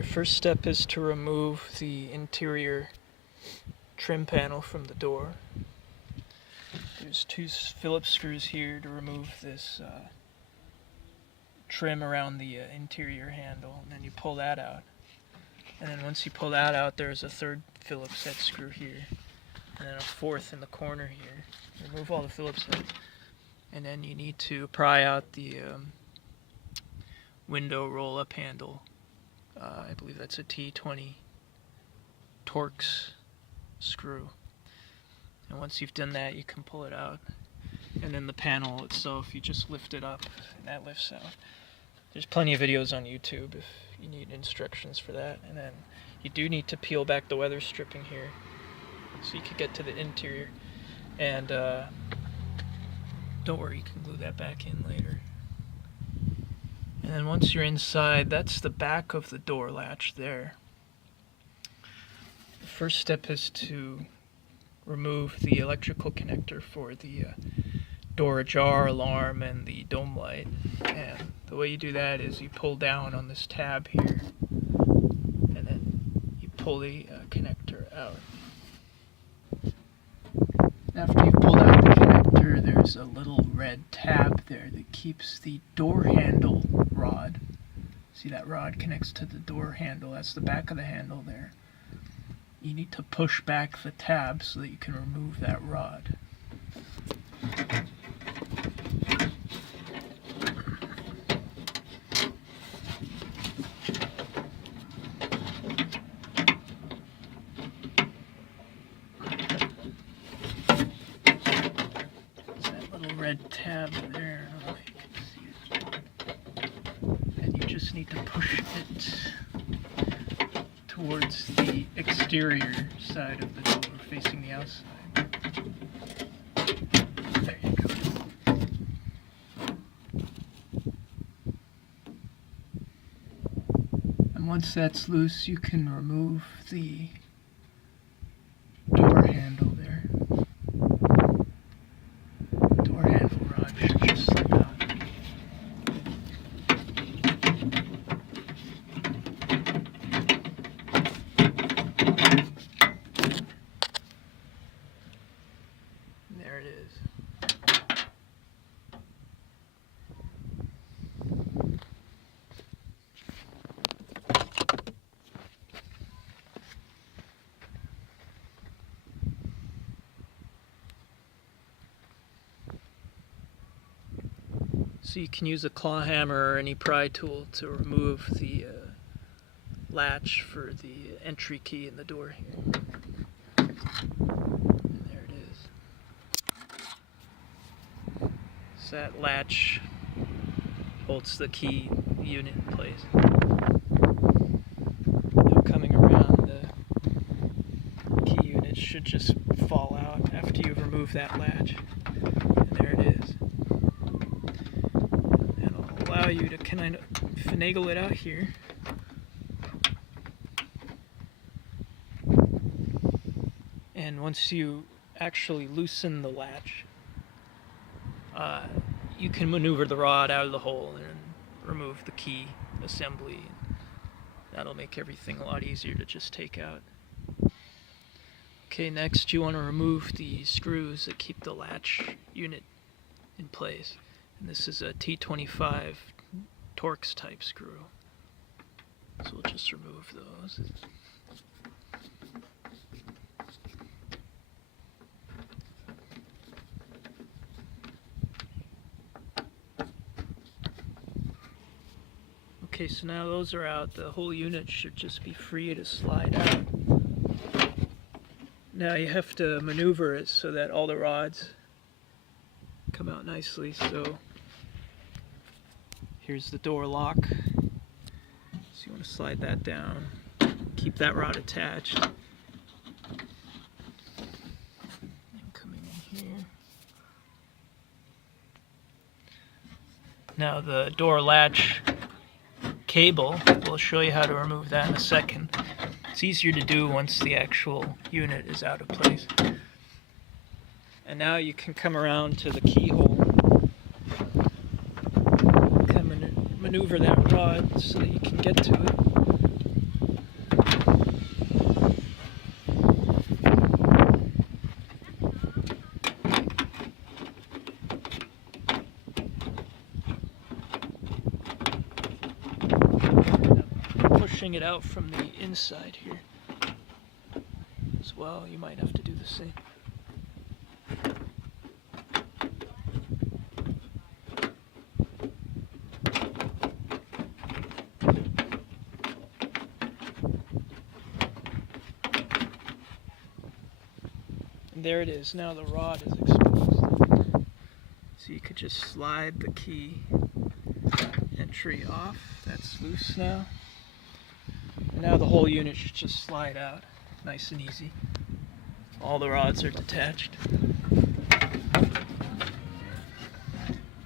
Your first step is to remove the interior trim panel from the door. There's two Phillips screws here to remove this trim around the interior handle, and then you pull that out. And then once you pull that out, there's a third Phillips head screw here, and then a fourth in the corner here. Remove all the Phillips heads, and then you need to pry out the window roll-up handle. I believe that's a T20 Torx screw. And once you've done that, you can pull it out. And then the panel itself, you just lift it up, and that lifts out. There's plenty of videos on YouTube if you need instructions for that. And then you do need to peel back the weather stripping here so you can get to the interior. And don't worry, you can glue that back in later. And then once you're inside, that's the back of the door latch there. The first step is to remove the electrical connector for the door ajar alarm and the dome light. And the way you do that is you pull down on this tab here, and then you pull the connector out. After you've pulled out the connector, there's a little red tab there that keeps the door handle rod. See, that rod connects to the door handle. That's the back of the handle there. You need to push back the tab so that you can remove that rod. Red tab there, I don't know if you can see it. And you just need to push it towards the exterior side of the door, facing the outside. There you go. And once that's loose, you can remove the door handle there. There it is. So you can use a claw hammer or any pry tool to remove the latch for the entry key in the door here. And there it is. So that latch holds the key unit in place. Now coming around, the key unit should just fall out after you've removed that latch. And there it is. Allow you to kind of finagle it out here. And once you actually loosen the latch, you can maneuver the rod out of the hole and remove the key assembly. That'll make everything a lot easier to just take out. Okay, next you want to remove the screws that keep the latch unit in place. And this is a T25 Torx type screw. So we'll just remove those. Okay, so now those are out. The whole unit should just be free to slide out. Now you have to maneuver it so that all the rods come out nicely. So here's the door lock. So you want to slide that down. Keep that rod attached. And coming in here. Now the door latch cable, we'll show you how to remove that in a second. It's easier to do once the actual unit is out of place. And now you can come around to the keyhole, come and maneuver that rod so that you can get to it. pushing it out from the inside here as well. You might have to do the same. And there it is. Now the rod is exposed. So you could just slide the key entry off. That's loose now. And now the whole unit should just slide out nice and easy. All the rods are detached.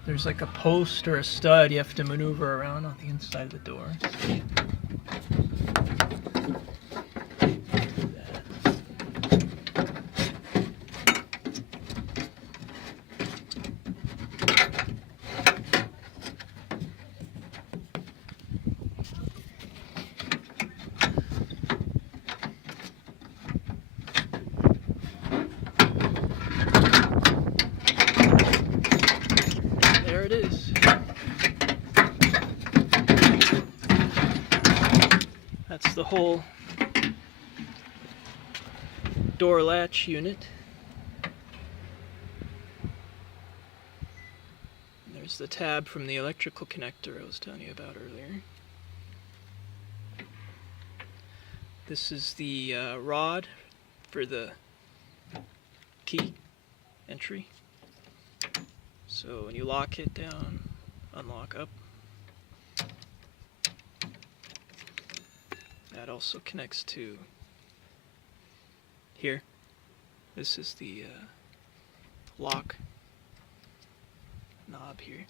There's like a post or a stud you have to maneuver around on the inside of the door. There it is. That's the whole door latch unit. There's the tab from the electrical connector I was telling you about earlier. This is the rod for the key entry. So when you lock it down, unlock up. That also connects to here. This is the lock knob here.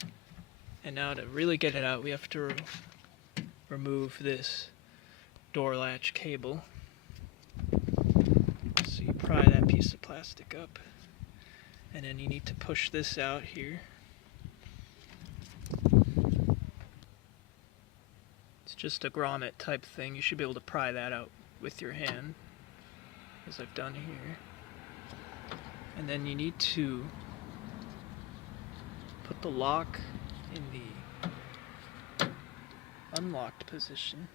And now to really get it out, we have to remove this door latch cable. So you pry that piece of plastic up, and then you need to push this out here. It's just a grommet type thing. You should be able to pry that out with your hand, as I've done here. And then you need to put the lock in the unlocked position.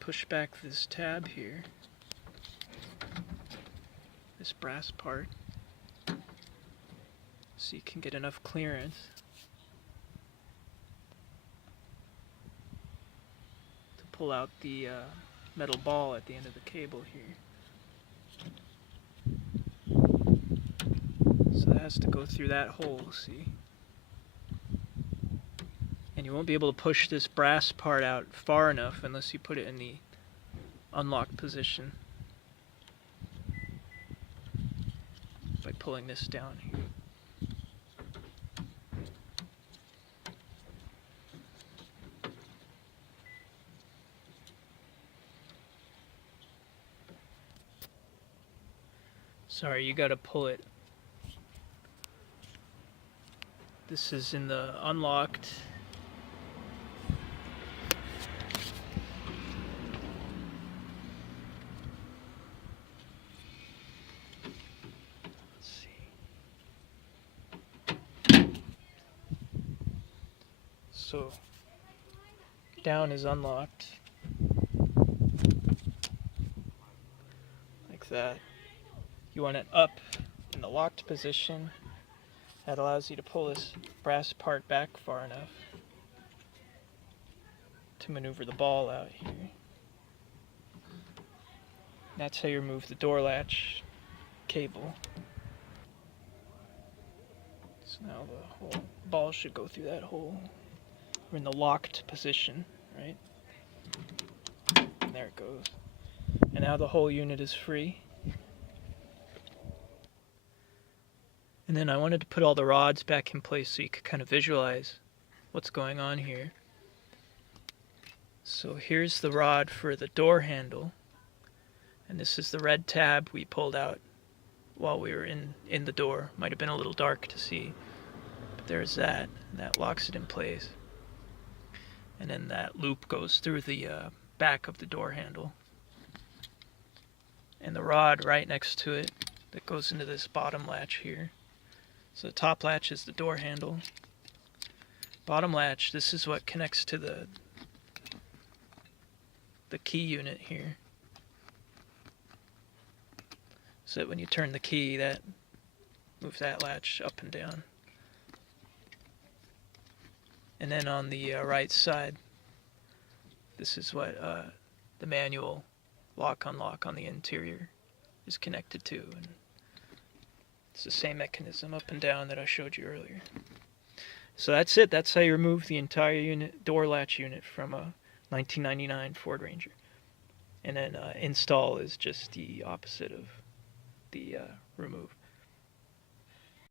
Push back this tab here, this brass part, so you can get enough clearance to pull out the metal ball at the end of the cable here. So that has to go through that hole, see? And you won't be able to push this brass part out far enough unless you put it in the unlocked position by pulling this down here. Sorry, you gotta pull it. This is in the unlocked. Let's see. So, down is unlocked. Like that. You want it up in the locked position. That allows you to pull this brass part back far enough to maneuver the ball out here. That's how you remove the door latch cable. So now the whole ball should go through that hole. We're in the locked position, right? And there it goes. And now the whole unit is free. And then I wanted to put all the rods back in place so you could kind of visualize what's going on here. So here's the rod for the door handle. And this is the red tab we pulled out while we were in the door. Might have been a little dark to see. But there's that. And that locks it in place. And then that loop goes through the back of the door handle. And the rod right next to it that goes into this bottom latch here. So the top latch is the door handle. Bottom latch, this is what connects to the the key unit here. So that when you turn the key, that moves that latch up and down. And then on the right side, this is what the manual lock-unlock on the interior is connected to. And it's the same mechanism up and down that I showed you earlier. So that's it. That's how you remove the entire unit, door latch unit from a 1999 Ford Ranger. And then install is just the opposite of the remove.